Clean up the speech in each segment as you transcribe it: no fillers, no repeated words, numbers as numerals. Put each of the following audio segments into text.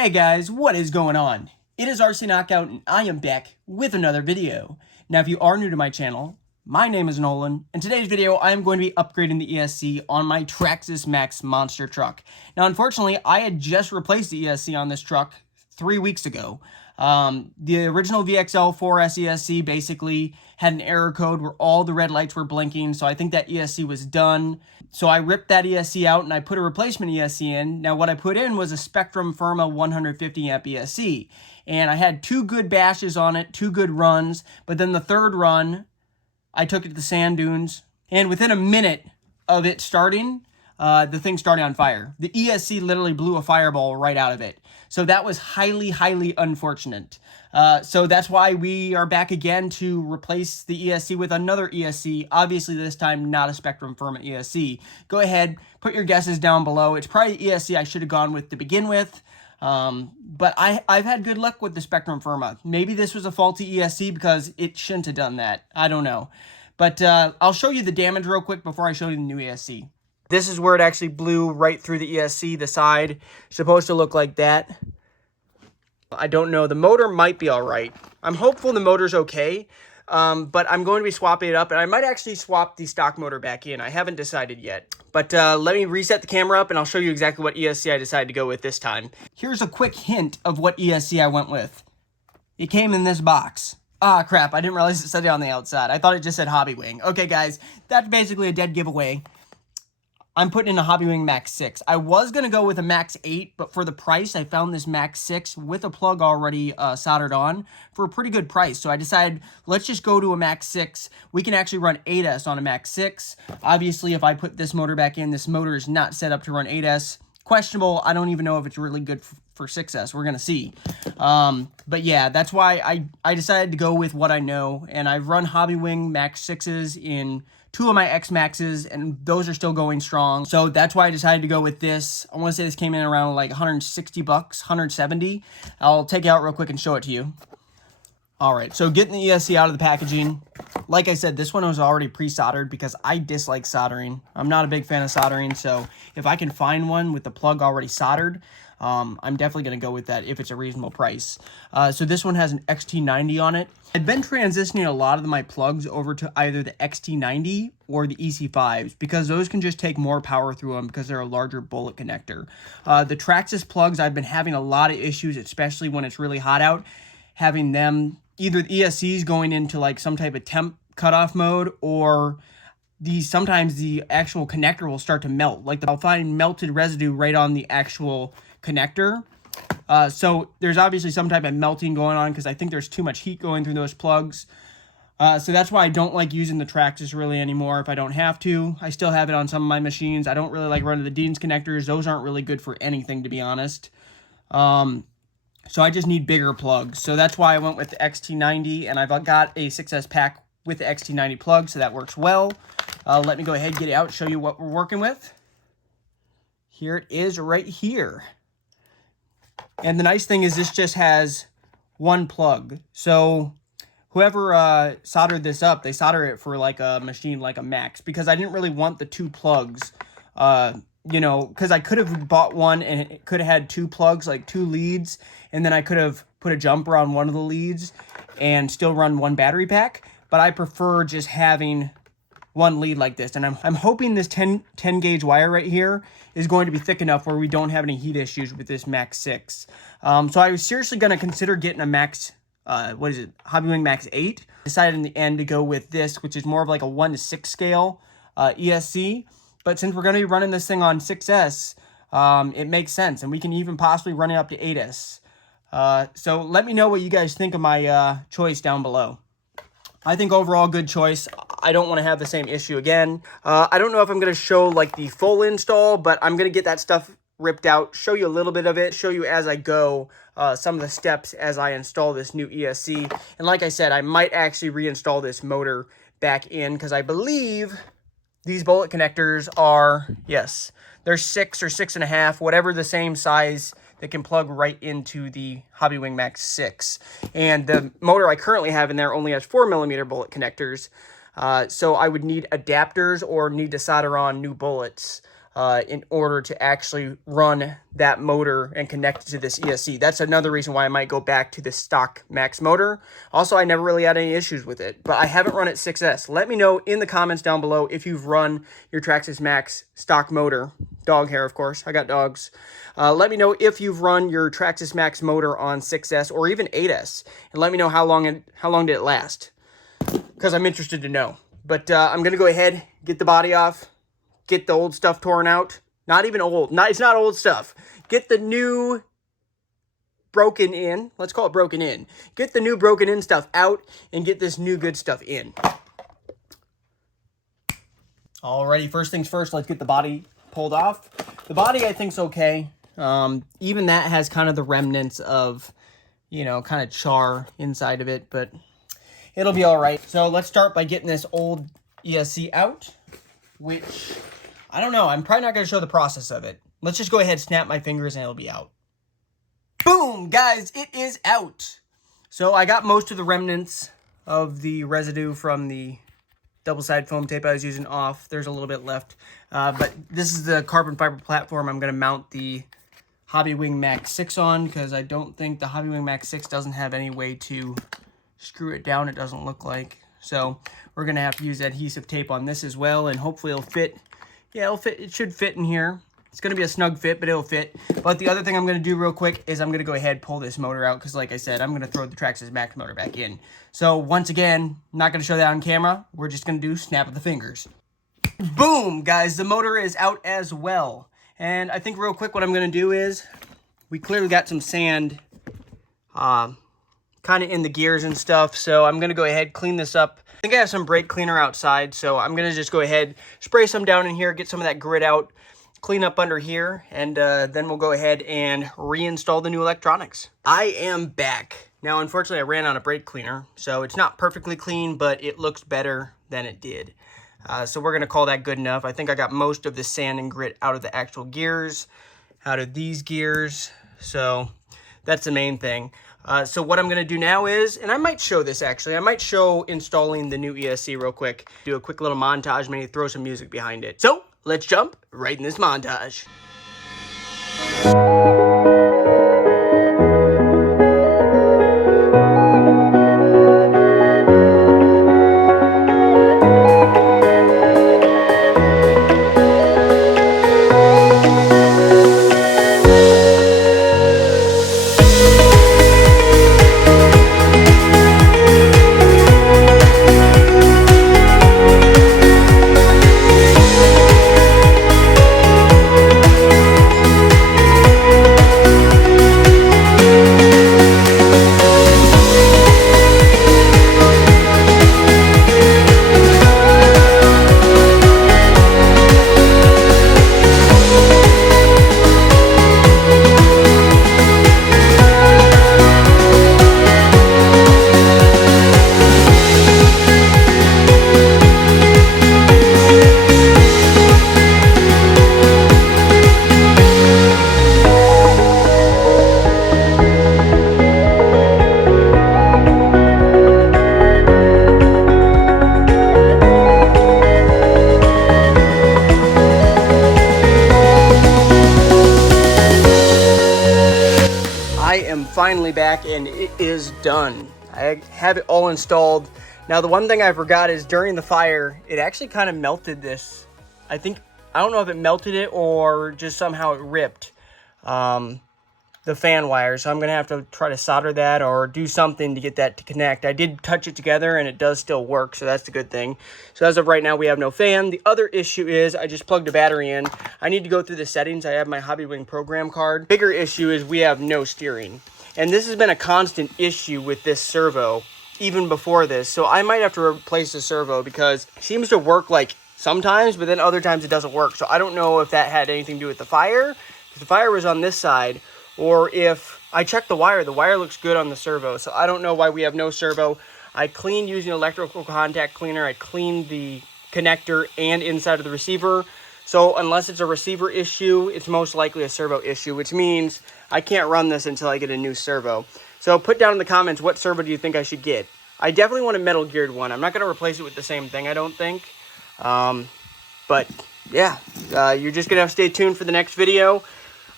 Hey guys, what is going on? It is RC Knockout and I am back with another video. Now if you are new to my channel, my name is Nolan. In today's video I am going to be upgrading the ESC on my Traxxas Maxx monster truck. Now unfortunately I had just replaced the ESC on this truck 3 weeks ago. The original VXL 4S ESC basically had an error code where all the red lights were blinking, so I think that ESC was done. So I ripped that ESC out and I put a replacement ESC in. Now what I put in was a Spectrum Firma 150 amp ESC. And I had 2 good bashes on it, 2 good runs, but then the third run, I took it to the sand dunes, and within a minute of it starting, the thing started on fire. The ESC literally blew a fireball right out of it. So that was highly, highly unfortunate. So that's why we are back again to replace the ESC with another ESC. Obviously this time not a Spectrum Firma ESC. Go ahead, put your guesses down below. It's probably the ESC I should have gone with to begin with. But I've had good luck with the Spectrum Firma. Maybe this was a faulty ESC because it shouldn't have done that. I don't know. But I'll show you the damage real quick before I show you the new ESC. This is where it actually blew right through the ESC. The side supposed to look like that. I don't know. The motor might be all right. I'm hopeful the motor's okay. But I'm going to be swapping it up, and I might actually swap the stock motor back in. I haven't decided yet. But let me reset the camera up, and I'll show you exactly what ESC I decided to go with this time. Here's a quick hint of what ESC I went with. It came in this box. Ah, crap. I didn't realize it said it on the outside. I thought it just said Hobbywing. Okay, guys. That's basically a dead giveaway. I'm putting in a Hobbywing Max 6. I was going to go with a Max 8, but for the price, I found this Max 6 with a plug already soldered on for a pretty good price. So I decided, let's just go to a Max 6. We can actually run 8S on a Max 6. Obviously, if I put this motor back in, this motor is not set up to run 8S. Questionable. I don't even know if it's really good for 6S. We're going to see. But yeah, that's why I decided to go with what I know. And I've run Hobbywing Max 6s in 2 of my X Maxes, and those are still going strong. So that's why I decided to go with this. I want to say this came in around like 160 bucks, 170. I'll take it out real quick and show it to you. All right, so getting the ESC out of the packaging. Like I said, this one was already pre-soldered because I dislike soldering. I'm not a big fan of soldering, so if I can find one with the plug already soldered, I'm definitely going to go with that if it's a reasonable price. So this one has an XT90 on it. I've been transitioning a lot of my plugs over to either the XT90 or the EC5s because those can just take more power through them because they're a larger bullet connector. The Traxxas plugs, I've been having a lot of issues, especially when it's really hot out, having them, either the ESCs going into like some type of temp cutoff mode, or sometimes the actual connector will start to melt. Like I'll find melted residue right on the actual connector. So there's obviously some type of melting going on because I think there's too much heat going through those plugs. So that's why I don't like using the Traxxas really anymore if I don't have to. I still have it on some of my machines. I don't really like running the Dean's connectors. Those aren't really good for anything, to be honest. So I just need bigger plugs. So that's why I went with the XT90, and I've got a 6S pack with the XT90 plug, so that works well. Let me go ahead and get it out, show you what we're working with. Here it is right here. And the nice thing is this just has one plug. So whoever soldered this up, they solder it for like a machine like a Max, because I didn't really want the 2 plugs, you know, because I could have bought one and it could have had 2 plugs, like 2 leads, and then I could have put a jumper on one of the leads and still run 1 battery pack. But I prefer just having 1 lead like this. And I'm hoping this 10 gauge wire right here is going to be thick enough where we don't have any heat issues with this Max 6. So I was seriously going to consider getting a Max, Hobbywing Max 8. Decided in the end to go with this, which is more of like a 1:6 scale ESC. But since we're going to be running this thing on 6S, it makes sense. And we can even possibly run it up to 8S. So let me know what you guys think of my choice down below. I think overall good choice. I don't want to have the same issue again. I don't know if I'm going to show like the full install, but I'm going to get that stuff ripped out, show you a little bit of it, show you as I go some of the steps as I install this new ESC. And like I said, I might actually reinstall this motor back in because I believe these bullet connectors are, yes, they're 6 or 6.5, whatever the same size that can plug right into the Hobbywing Max 6. And the motor I currently have in there only has 4mm bullet connectors. So I would need adapters or need to solder on new bullets. in order to actually run that motor and connect it to this ESC. That's another reason why I might go back to the stock Max motor. Also, I never really had any issues with it, but I haven't run it 6S. Let me know in the comments down below if you've run your Traxxas Maxx stock motor. Dog hair, of course. I got dogs. Let me know if you've run your Traxxas Maxx motor on 6S or even 8S, and let me know how long did it last, because I'm interested to know. But I'm gonna go ahead, get the body off, get the old stuff torn out. Not even old. It's not old stuff. Get the new broken in. Let's call it broken in. Get the new broken in stuff out and get this new good stuff in. Alrighty, first things first, let's get the body pulled off. The body I think's okay. Even that has kind of the remnants of, you know, kind of char inside of it, but it'll be all right. So let's start by getting this old ESC out, which, I don't know, I'm probably not going to show the process of it. Let's just go ahead, snap my fingers, and it'll be out. Boom, guys, it is out. So I got most of the remnants of the residue from the double-sided foam tape I was using off. There's a little bit left, but this is the carbon fiber platform I'm going to mount the Hobbywing Max 6 on, because I don't think the Hobbywing Max 6 doesn't have any way to screw it down, it doesn't look like. So we're going to have to use adhesive tape on this as well, and hopefully it'll fit. Yeah, it'll fit. It should fit in here. It's going to be a snug fit, but it'll fit. But the other thing I'm going to do real quick is I'm going to go ahead and pull this motor out, because like I said, I'm going to throw the Traxxas Maxx motor back in. So once again, I'm not going to show that on camera. We're just going to do snap of the fingers. Boom, guys, the motor is out as well. And I think real quick what I'm going to do is, we clearly got some sand kind of in the gears and stuff, so I'm going to go ahead, clean this up. I think I have some brake cleaner outside, so I'm going to just go ahead, spray some down in here, get some of that grit out, clean up under here, and then we'll go ahead and reinstall the new electronics. I am back. Now, unfortunately, I ran out of brake cleaner, so it's not perfectly clean, but it looks better than it did. So we're going to call that good enough. I think I got most of the sand and grit out of the actual gears, out of these gears, so that's the main thing. So what I'm going to do now is, and I might show this actually, I might show installing the new ESC real quick, do a quick little montage, maybe throw some music behind it. So let's jump right in this montage. Finally back, and it is done. I have it all installed. Now the one thing I forgot is during the fire it actually kind of melted this. I don't know if it melted it or just somehow it ripped the fan wire, so I'm gonna have to try to solder that or do something to get that to connect. I did touch it together and it does still work, so that's the good thing. So as of right now we have no fan. The other issue is I just plugged a battery in. I need to go through the settings. I have my Hobbywing program card. Bigger issue is we have no steering. And this has been a constant issue with this servo, even before this. So I might have to replace the servo because it seems to work like sometimes, but then other times it doesn't work. So I don't know if that had anything to do with the fire, because the fire was on this side, or if I checked the wire looks good on the servo. So I don't know why we have no servo. I cleaned using electrical contact cleaner. I cleaned the connector and inside of the receiver. So unless it's a receiver issue, it's most likely a servo issue, which means I can't run this until I get a new servo. So put down in the comments, what servo do you think I should get? I definitely want a metal geared one. I'm not going to replace it with the same thing, I don't think. But yeah, you're just gonna have to stay tuned for the next video.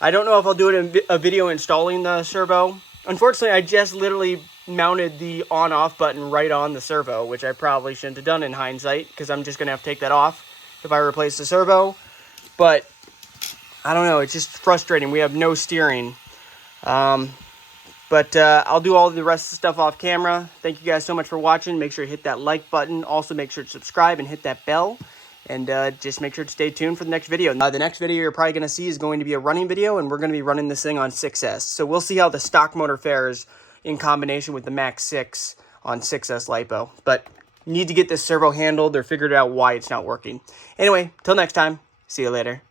I don't know if I'll do a video installing the servo. Unfortunately, I just literally mounted the on-off button right on the servo, which I probably shouldn't have done in hindsight, because I'm just gonna have to take that off if I replace the servo. But I don't know, it's just frustrating. We have no steering. But I'll do all the rest of the stuff off camera. Thank you guys so much for watching. Make sure you hit that like button. Also, make sure to subscribe and hit that bell. And just make sure to stay tuned for the next video. The next video you're probably going to see is going to be a running video, and we're going to be running this thing on 6S. So we'll see how the stock motor fares in combination with the Max 6 on 6S LiPo. But you need to get this servo handled or figured out why it's not working. Anyway, till next time, see you later.